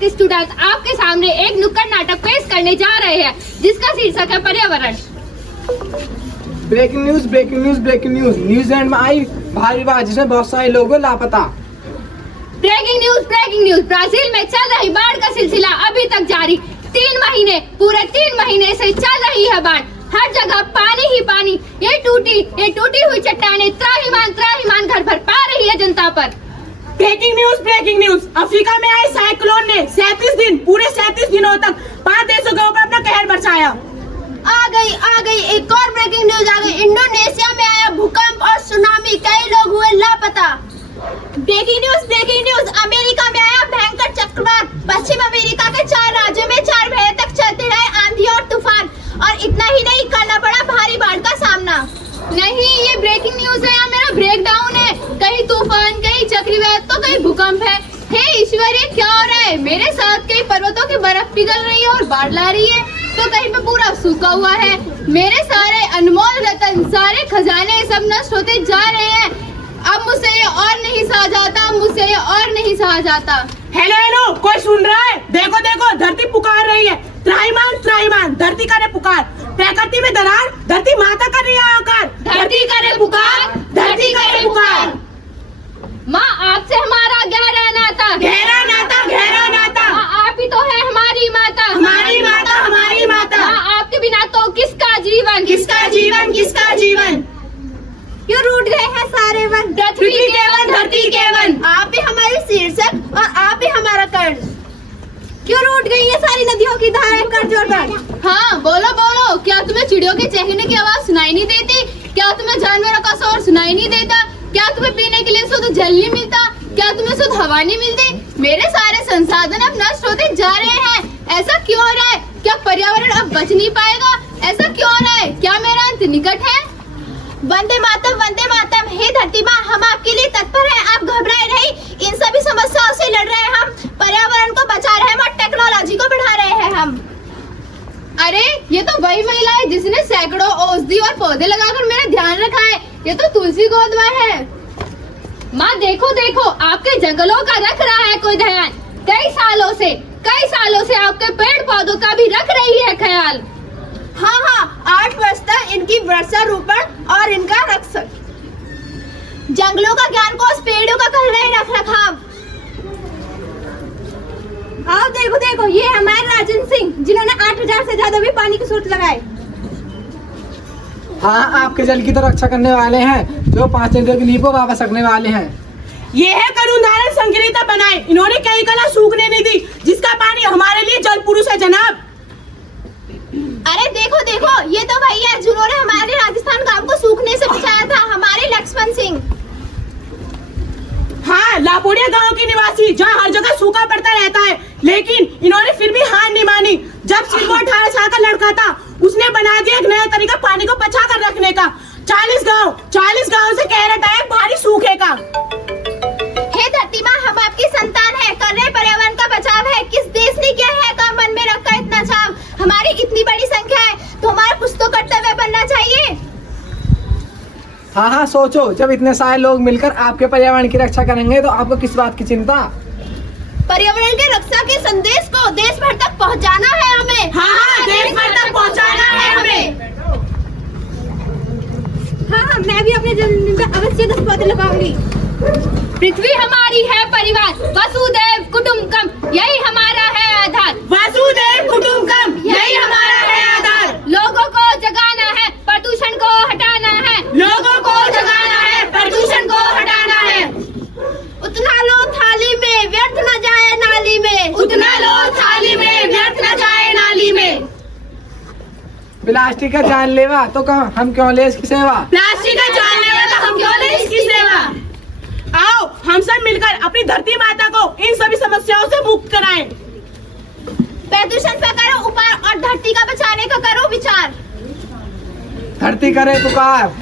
के स्टूडेंट आपके सामने एक नुक्कड़ नाटक पेश करने जा रहे हैं जिसका शीर्षक है पर्यावरण। Breaking news breaking news breaking news. New Zealand में आई भारी बारिश जिसमें बहुत सारे लोग लापता। ब्रेकिंग न्यूज ब्राजील में चल रही बाढ़ का सिलसिला अभी तक जारी। 3 महीने पूरे 3 महीने से चल रही है बाढ़। हर जगह पानी ही पानी। ये टूटी हुई चट्टानें त्राहिमाम घर भर पा रही है जनता पर। Breaking news. अफ्रीका में आए साइक्लोन ने 37 दिनों तक 5 देशों के ऊपर अपना कहर बरसाया। आ गई एक और ब्रेकिंग न्यूज आ गई। इंडोनेशिया में आया भूकंप और सुनामी, कई लोग हुए लापता। ब्रेकिंग न्यूज अमेरिका में आया भयंकर चक्रवात। पश्चिम अमेरिका के 4 राज्यों में 4 महीने तक चलते रहे आंधी और तूफान, और इतना ही नहीं करना पड़ा भारी बाढ़ का सामना। नहीं, ये ब्रेकिंग न्यूज है या मेरा ब्रेकडाउन है? कहीं तूफान, कहीं चक्रवात तो कहीं भूकंप है। हे ईश्वर, ये क्या हो रहा है? मेरे साथ कई पर्वतों की बर्फ पिघल रही है और बाढ़ ला रही है, तो कहीं पे पूरा सूखा हुआ है। मेरे सारे अनमोल रतन, सारे खजाने सब नष्ट होते जा रहे हैं। अब मुझसे ये और नहीं सहा जाता। हेलो, कोई सुन रहा है? देखो धरती पुकार रही है। त्राहिमाम धरती करे पुकार। प्रकृति में दरार, धरती माता कर रही है आकार। धरती करे पुकार। माँ, आपसे हमारा गहरा नाता। माँ, आप ही तो है हमारी माता। माँ, आपके बिना तो किसका जीवन? क्यों रूठ गए हैं सारे वन? धरती के वन। आप ही हमारी शीर्षक और आप ही हमारा कर्ज। क्यों रूठ गई ये सारी नदियों की धाराएं कर जोड़कर? हाँ, बोलो। क्या तुम्हें चिड़ियों के चहकने की आवाज सुनाई नहीं देती? क्या तुम्हें जानवरों का शोर सुनाई नहीं देता? क्या तुम्हें पीने के लिए शुद्ध जल नहीं मिलता? क्या तुम्हें शुद्ध हवा नहीं मिलती? मेरे सारे संसाधन अब नष्ट होते जा रहे हैं। ऐसा क्यों हो रहा है? क्या पर्यावरण अब बच नहीं पाएगा? ऐसा क्यों हो रहा है? क्या मेरा अंत निकट है? वंदे मातरम। हे धरती माँ, हम आपके लिए तत्पर हैं। आप घबराए नहीं। इन सभी समस्याओं से लड़ रहे हैं हम। पर्यावरण को बचा रहे हैं और टेक्नोलॉजी को बढ़ा रहे हैं हम। अरे, ये तो वही महिला है जिसने सैकड़ों औषधि और पौधे लगाकर मेरा ध्यान रखा है। ये तो तुलसी गोदवा है। माँ, देखो आपके जंगलों का रख रहा है कोई ध्यान। कई सालों से आपके पेड़ पौधों का भी रख रही है ख्याल। हाँ, 8 वर्ष तक इनकी वृक्षारोपण और इनका रक्षण, जंगलों का ज्ञान को पेड़ों का कर रहे रखरखाव। आओ देखो, ये हमारे राजन सिंह जिन्होंने 8000 से ज्यादा भी पानी के सोच लगाए। हाँ, आपके जल की तो रक्षा करने वाले हैं जो 5 इंद्रियों की नींव को वापस रखने वाले हैं। ये है करुण धारण संग्रहिता बनाए। इन्होंने कई कला सूखने नहीं दी, जिसका पानी हमारे लिए जल पुरुष है जनाब। अरे देखो, ये तो वही है जिन्होंने हमारे राजस्थान गांव को सूखने से बचाया था, हमारे लक्ष्मण सिंह। हाँ, लापोड़िया गांव के निवासी, जहाँ हर जगह सूखा पड़ता रहता है, लेकिन इन्होंने फिर भी हार नहीं मानी। जब सिर्फ वो 18 साल का लड़का था, उसने बना दिया एक नया तरीका पानी को बचा कर रखने का। 40 गांव से कहरट आया भारी सूखे का। हे धरती माँ, हम आपकी संतान है, कर रहे पर्यावरण का बचाव है। किस देश ने किया है का मन में रखकर इतना चाव? हमारी इतनी बड़ी संख्या है तो हमारा कुछ तो कर्तव्य बनना चाहिए। हाँ, सोचो, जब इतने सारे लोग मिलकर आपके पर्यावरण की रक्षा करेंगे तो आपको किस बात की चिंता? पर्यावरण की रक्षा के संदेश को देश भर तक पहुंचाना है हमें। हाँ, देश भर तक पहुंचाना है हमें। हाँ, मैं भी अपने जन्मदिन पे अवश्य 10 पौधे लगाऊंगी। पृथ्वी हमारी है परिवार, वसुधैव कुटुंबकम, यही हमारा है आधार। वसुधैव कुटुंबकम, यही हमारा है आधार। लोगों को जगाना है, प्रदूषण को हटाना है। उतना लो थाली में, व्यर्थ न जाए नाली में। प्लास्टिक का जानलेवा तो हम क्यों ले इसकी सेवा? प्लास्टिक का जानलेवा तो हम क्यों ले इसकी सेवा? आओ, हम सब मिलकर अपनी धरती माता को इन सभी समस्याओं से मुक्त कराएं। प्रदूषण पर करो उपाय और धरती का बचाने का करो विचार। धरती करे पुकार।